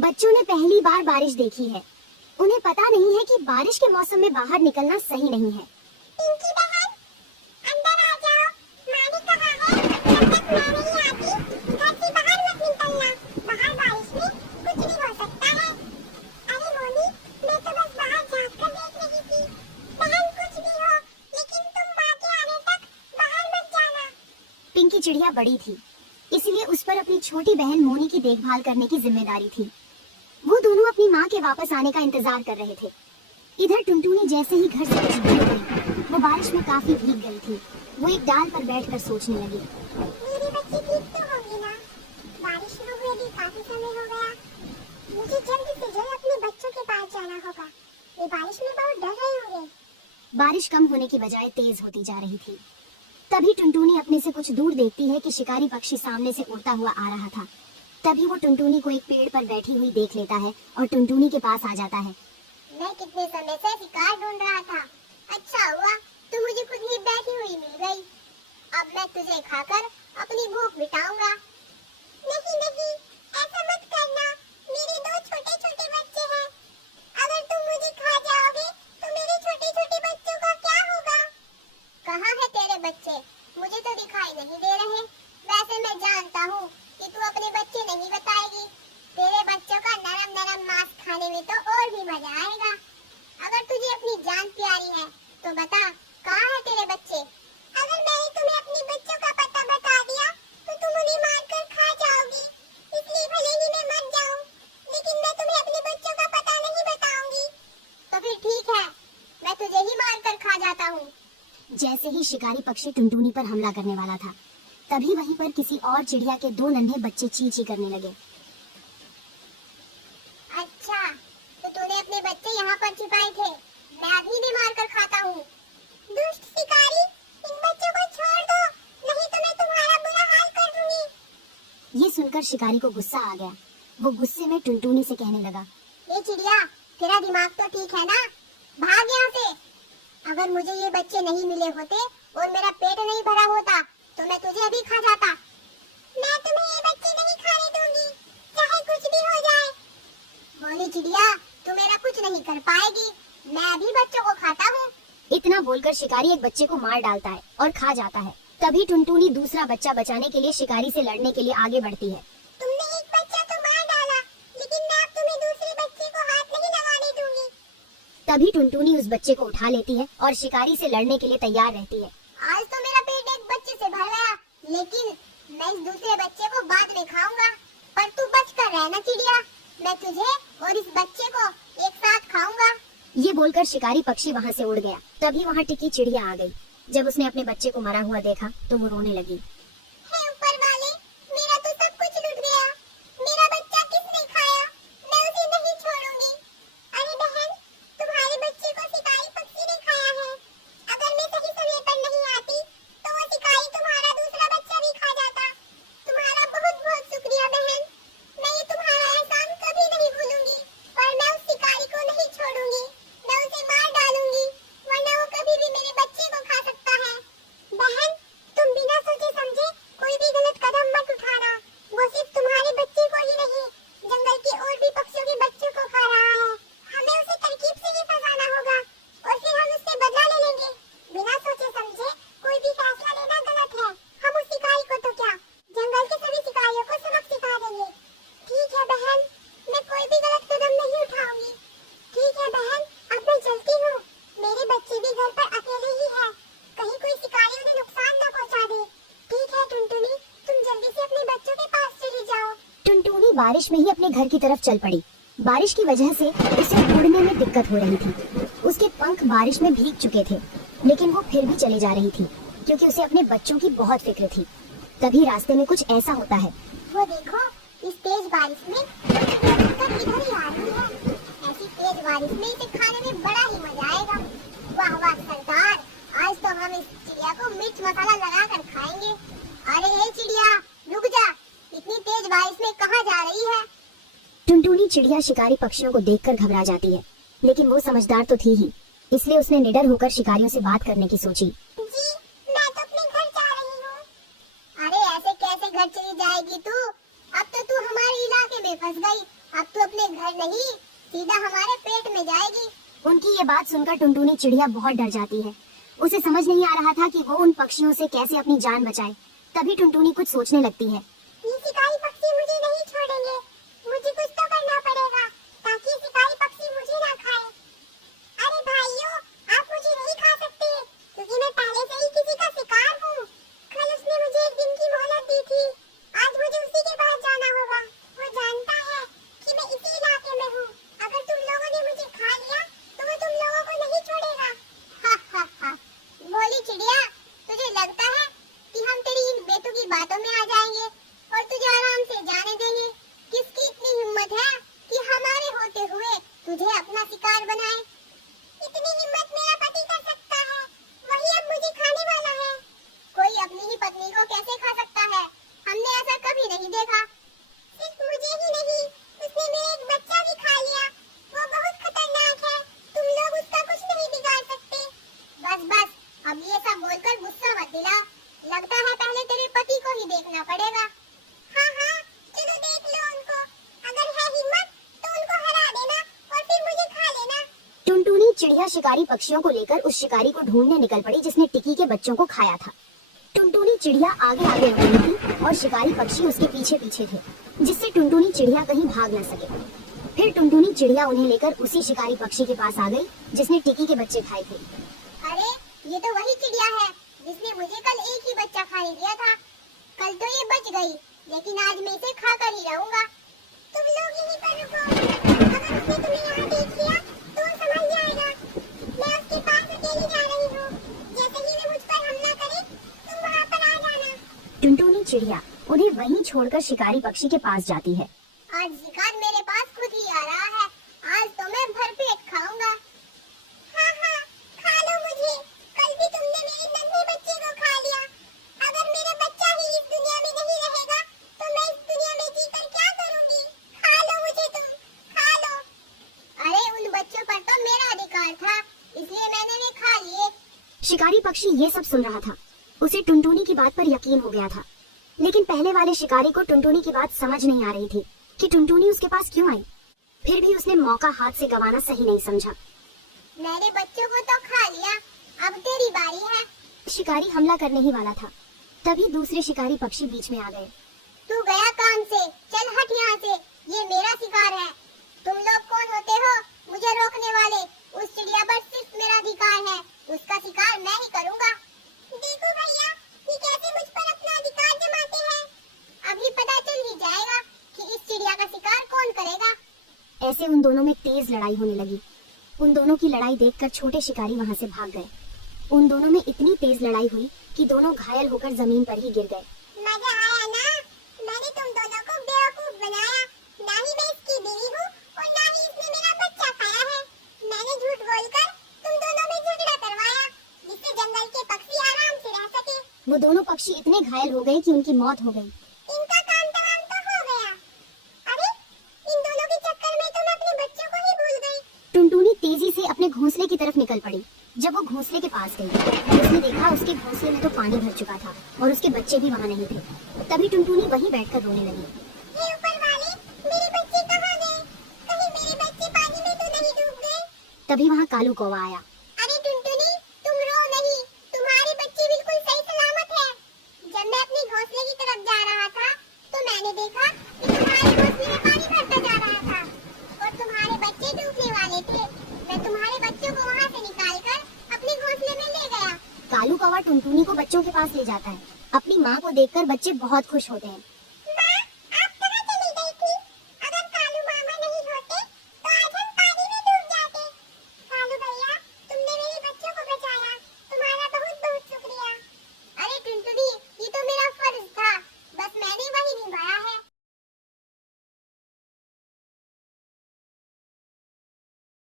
बच्चों ने पहली बार बारिश देखी है। उन्हें पता नहीं है कि बारिश के मौसम में बाहर निकलना सही नहीं है। पिंकी बहन, अंदर आ जाओ। नानी कहाँ है? जब तक मैं नहीं आती, घर से बाहर मत निकलना। बाहर बारिश में कुछ भी हो सकता है। अरे मोनी, मैं तो बस बाहर झाँक कर देख रही थी। बहन कुछ भी हो, लेकिन तुम माँ के आने तक बाहर मत जाना। पिंकी चिड़िया बड़ी थी, इसलिए उस पर अपनी छोटी बहन मोनी की देखभाल करने की जिम्मेदारी थी। वो दोनों अपनी माँ के वापस आने का इंतजार कर रहे थे। इधर टुनटुनी जैसे ही घर से कुछ दूर गई, वो बारिश में काफी भीग गई थी। वो एक डाल पर बैठकर सोचने लगी। मेरे बच्चे ठीक तो होंगे ना? बारिश में हुए भी काफी समय हो गया। मुझे जल्द से जल्द अपने बच्चों के पास जाना होगा। ये बारिश में बहुत डर रहे होंगे। बारिश कम होने की बजाय तेज होती जा रही थी। तभी टुनटुनी अपने से कुछ दूर देखती है कि शिकारी पक्षी सामने से उड़ता हुआ आ रहा था। तभी वो टुनटुनी को एक पेड़ पर बैठी हुई देख लेता है और टुनटुनी के पास आ जाता है। मैं कितने समय से शिकार ढूंढ रहा था। अच्छा हुआ तू मुझे खुद ही बैठी हुई मिल गई। अब मैं तुझे खाकर अपनी भूख मिटाऊंगा। नहीं नहीं, ऐसा मत करना। मेरे दो छोटे छोटे बच्चे हैं। अगर तुम मुझे खा जाओगे तो मेरे छोटे छोटे बच्चों का क्या होगा? कहाँ है तेरे बच्चे? मुझे तो दिखाई नहीं दे रहे। वैसे मैं जानता हूँ कि तू अपने बच्चे नहीं बताएगी। तेरे बच्चों का नरम नरम मांस खाने में तो और भी मजा आएगा। अगर तुझे अपनी जान प्यारी है तो बता, कहाँ है तेरे बच्चे? अगर मैंने तुम्हें अपने बच्चों का पता बता दिया तो तुम उन्हें मारकर खा जाओगी। इसलिए भले ही मैं मर जाऊं, लेकिन मैं तुम्हें अपने बच्चों का पता नहीं बताऊंगी। तो फिर ठीक है, मैं तुझे ही मारकर खा जाता हूँ। जैसे ही शिकारी पक्षी टुनटुनी पर हमला करने वाला था, तभी वहीं पर किसी और चिड़िया के दो नन्हे बच्चे ची ची करने लगे। अच्छा, तो तूने अपने बच्चे यहाँ पर छिपाए थे। मैं अभी भी मार कर खाता हूँ। दुष्ट शिकारी, इन बच्चों को छोड़ दो, नहीं तो मैं तुम्हारा बुरा हाल कर दूंगी। ये सुनकर शिकारी को गुस्सा आ गया। वो गुस्से में टुनटुनी से कहने लगा, ये चिड़िया, तेरा दिमाग तो ठीक है ना? भाग यहाँ से। अगर मुझे ये बच्चे नहीं मिले होते और मेरा पेट नहीं भरा होता तो मैं तुझे अभी खा जाता। मैं तुम्हें ये बच्चे नहीं खाने दूंगी, चाहे कुछ भी हो जाए। बोली चिड़िया, तू मेरा कुछ नहीं कर पाएगी। मैं अभी बच्चों को खाता हूँ। इतना बोलकर शिकारी एक बच्चे को मार डालता है और खा जाता है। तभी टुनटुनी दूसरा बच्चा बचाने के लिए शिकारी से लड़ने के लिए आगे बढ़ती है। तुमने एक बच्चा तो मार डाला, लेकिन मैं अब तुम्हें दूसरे बच्चे को हाथ नहीं लगाने दूंगी। तभी टुनटुनी उस बच्चे को उठा लेती है और शिकारी से लड़ने के लिए तैयार रहती है। आज तो मेरा पेट एक बच्चे से भर गया, लेकिन मैं इस दूसरे बच्चे को बाद में खाऊंगा। पर तू बच कर रहना चिड़िया, मैं तुझे और इस बच्चे को एक साथ खाऊंगा। ये बोलकर शिकारी पक्षी वहाँ से उड़ गया। तभी वहाँ टिकी चिड़िया आ गई। जब उसने अपने बच्चे को मरा हुआ देखा तो वो रोने लगी। हे ऊपर वाले, मेरा तो सब कुछ लुट गया। मेरा बच्चा किसने खाया? मैं उसे नहीं छोड़ूंगी। अरे बहन, तुम्हारे बच्चे को शिकारी पक्षी ने खाया है। अगर मैं सही समय पर नहीं आती तो वो शिकारी तुम्हारा दूसरा बच्चा भी खा जाता। तुम्हारा बहुत बहुत शुक्रिया बहन। मैं ये तुम्हारा एहसान कभी नहीं भूलूंगी। पर मैं उस शिकारी को नहीं छोड़ूंगी। मैं उसे मार डालूंगी, वरना वो कभी भी मेरे बच्चे को खा सकता है। बहन, तुम बिना सोचे समझे कोई भी गलत कदम मत उठाना। वो सिर्फ तुम्हारे बच्चे को ही नहीं, जंगल के और भी पक्षियों के बच्चों को खा रहा है। हमें उसे तरकीब से ही फंसाना होगा और फिर हम उससे बदला ले लेंगे। बिना सोचे समझे कोई भी फैसला लेना गलत है। हम उस शिकारी को तो क्या, जंगल के सभी शिकारियों को सबक सिखा देंगे। ठीक है बहन, मैं कोई भी गलत कदम नहीं उठाऊंगी। ठीक है बहन, अब मैं चलती हूँ। मेरे बच्चे भी घर पर अकेले ही हैं। कहीं कोई शिकारी उन्हें नुकसान न पहुँचा दे। ठीक है टुनटुनी, तुम जल्दी से अपने बच्चों के पास चली जाओ। टुनटुनी बारिश में ही अपने घर की तरफ चल पड़ी। बारिश की वजह से उसे उड़ने में दिक्कत हो रही थी। उसके पंख बारिश में भीग चुके थे, लेकिन वो फिर भी चली जा रही थी क्योंकि उसे अपने बच्चों की बहुत फिक्र थी। तभी रास्ते में कुछ ऐसा होता है। वो देखो, इस तेज बारिश में इधर ही आ रही है। ऐसी तेज बारिश में इसे खाने में बड़ा ही मजा आएगा। वाह वाह सरदार, आज तो हम इस चिड़िया को मिर्च मसाला लगा कर खाएंगे। अरे हे चिड़िया, रुक जा। इतनी तेज बारिश में कहाँ जा रही है? टुनटुनी चिड़िया शिकारी पक्षियों को देखकर घबरा जाती है, लेकिन वो समझदार तो थी ही, इसलिए उसने निडर होकर शिकारियों से बात करने की सोची। जी, मैं तो अपने घर जा रही हूँ। अरे ऐसे कैसे घर चली जाएगी तू? अब तो तू हमारे इलाके में फंस गई। अब तू अपने घर नहीं सीधा हमारे पेट में जाएगी। उनकी ये बात सुनकर टुनटुनी चिड़िया बहुत डर जाती है। उसे समझ नहीं आ रहा था कि वो उन पक्षियों से कैसे अपनी जान बचाए। तभी टुनटुनी कुछ सोचने लगती है। ये शिकारी पक्षी मुझे नहीं छोड़ेंगे, मुझे कुछ तो करना पड़ेगा ताकि शिकारी पक्षी मुझे ना खाए। अरे भाइयों, आप मुझे नहीं खा सकते क्योंकि मैं पहले से ही किसी का शिकार हूँ। कल उसने मुझे एक दिन की मोहलत दी थी, आज मुझे उसी के पास जाना होगा। वो जानता है कि मैं इसी इलाके में हूँ। अगर तुम लोगों ने मुझे खा लिया तो वो तुम लोगों को नहीं छोड़ेगा। हा हा हा। भोली चिड़िया, तुझे लगता है कि हम तेरी इन बेतुकी बातों में आ जाएंगे और तुझे आराम से जाने देंगे? किसकी इतनी हिम्मत है कि हमारे होते हुए तुझे अपना शिकार बनाए? इतनी हिम्मत मेरा पति कर सकता है, वही अब मुझे खाने वाला है। कोई अपनी ही पत्नी को कैसे खा सकता है? हमने ऐसा कभी नहीं देखा। सिर्फ मुझे ही नहीं, उसने मेरा एक बच्चा भी खा लिया। वो बहुत खतरनाक है, तुम लोग उसका कुछ नहीं बिगाड़ सकते। बस बस, अब ये सब बोलकर गुस्सा मत दिला। लगता है पहले तेरे पति को ही देखना पड़ेगा। हाँ हाँ, चलो देख लो उनको। अगर है हिम्मत तो उनको हरा देना और फिर मुझे खा लेना। टुनटुनी चिड़िया शिकारी पक्षियों को लेकर उस शिकारी को ढूंढने निकल पड़ी जिसने टिकी के बच्चों को खाया था। टुनटुनी चिड़िया आगे आगे बढ़ रही थी और शिकारी पक्षी उसके पीछे पीछे थे, जिससे टुनटुनी चिड़िया कहीं भाग न सके। फिर टुनटुनी चिड़िया उन्हें लेकर उसी शिकारी पक्षी के पास आ गई जिसने टिकी के बच्चे खाए थे। अरे, ये तो वही चिड़िया है जिसने मुझे कल एक ही बच्चा खाने दिया था। कल तो ये बच गई, लेकिन आज मैं इसे खाकर ही रहूंगा। तुम लोग यहीं पर रुको। अगर उसने तुम्हें यहाँ देख लिया तो वो समझ जाएगा। मैं उसके पास अकेली जा रही हूँ। जैसे ही वो मुझ पर हमला करे, तुम वहाँ पर आ जाना। टुनटुनी चिड़िया उन्हें वहीं छोड़कर शिकारी पक्षी के पास जाती है। आज शिकार मेरे पास खुद ही आ रहा है। आज तो मैं भरपेट खाऊंगा। हाँ हाँ, खा लो मुझे। कल भी तुमने मेरे नन्हे बच्चे को खा लिया। अगर मेरा बच्चा ही इस दुनिया में नहीं रहेगा तो मैं इस दुनिया में जीकर क्या करूंगी? खा लो मुझे तुम, खा लो। अरे, उन बच्चों पर तो मेरा अधिकार था, इसलिए मैंने वे खा लिए। शिकारी पक्षी ये सब सुन रहा था। उसे टुनटुनी की बात पर यकीन हो गया था, लेकिन पहले वाले शिकारी को टुनटुनी की बात समझ नहीं आ रही थी कि टुनटुनी उसके पास क्यों आई। फिर भी उसने मौका हाथ से गंवाना सही नहीं समझा। मैंने बच्चों को तो खा लिया, अब तेरी बारी है। शिकारी हमला करने ही वाला था, तभी दूसरे शिकारी पक्षी बीच में आ गए। तू गया काम से, चल हट यहाँ से। ये मेरा शिकार है। तुम लोग कौन होते हो मुझे रोकने वाले? उस चिड़िया पर सिर्फ मेरा अधिकार है, उसका शिकार मैं ही करूँगा। देखो भैया, ये कैसे मुझ पर अपना अधिकार जमाते हैं। अभी पता चल ही जाएगा कि इस चिड़िया का शिकार कौन करेगा। ऐसे उन दोनों में तेज लड़ाई होने लगी। उन दोनों की लड़ाई देखकर छोटे शिकारी वहां से भाग गए। उन दोनों में इतनी तेज लड़ाई हुई कि दोनों घायल होकर जमीन पर ही गिर गए। मजा आया ना? मैंने तुम दोनों को बेवकूफ बनाया। ना ही मैं इसकी बीवी हूँ और ना ही इसने मेरा बच्चा खाया है। मैंने झूठ बोलकर तुम दोनों में झगड़ा करवाया, जिससे जंगल के पक्षी आराम से रह सके। वो दोनों पक्षी इतने घायल हो गए कि उनकी मौत हो गई। इनका काम तमाम तो हो गया। अरे, इन दोनों के चक्कर में तो मैं अपने बच्चों को ही भूल गई। टुनटुनी तेजी से अपने घोंसले की तरफ निकल पड़ी। जब वो घोंसले के पास गई, उसने देखा उसके घोंसले में तो पानी भर चुका था और उसके बच्चे भी वहाँ नहीं थे। तभी टुनटुनी वहीं बैठकर रोने लगी। हे ऊपर वाले, मेरे बच्चे कहाँ गए? कहीं मेरे बच्चे पानी में तो नहीं डूब गए? तभी वहाँ कालू कौवा आया। अरे टुनटुनी, तुम रो नहीं, तुम्हारे बच्चे बिल्कुल सही सलामत है। जब मैं अपने घोंसले की तरफ जा रहा था तो मैंने देखा कि तुम्हारे घोंसले में पानी भरता जा रहा था और तुम्हारे बच्चे डूबने वाले थे। मैं तुम्हारे बच्चों को वहाँ से निकालकर अपने घोंसले में ले गया। कालू कौवा टुनटुनी को बच्चों के पास ले जाता है। अपनी माँ को देखकर बच्चे बहुत खुश होते हैं।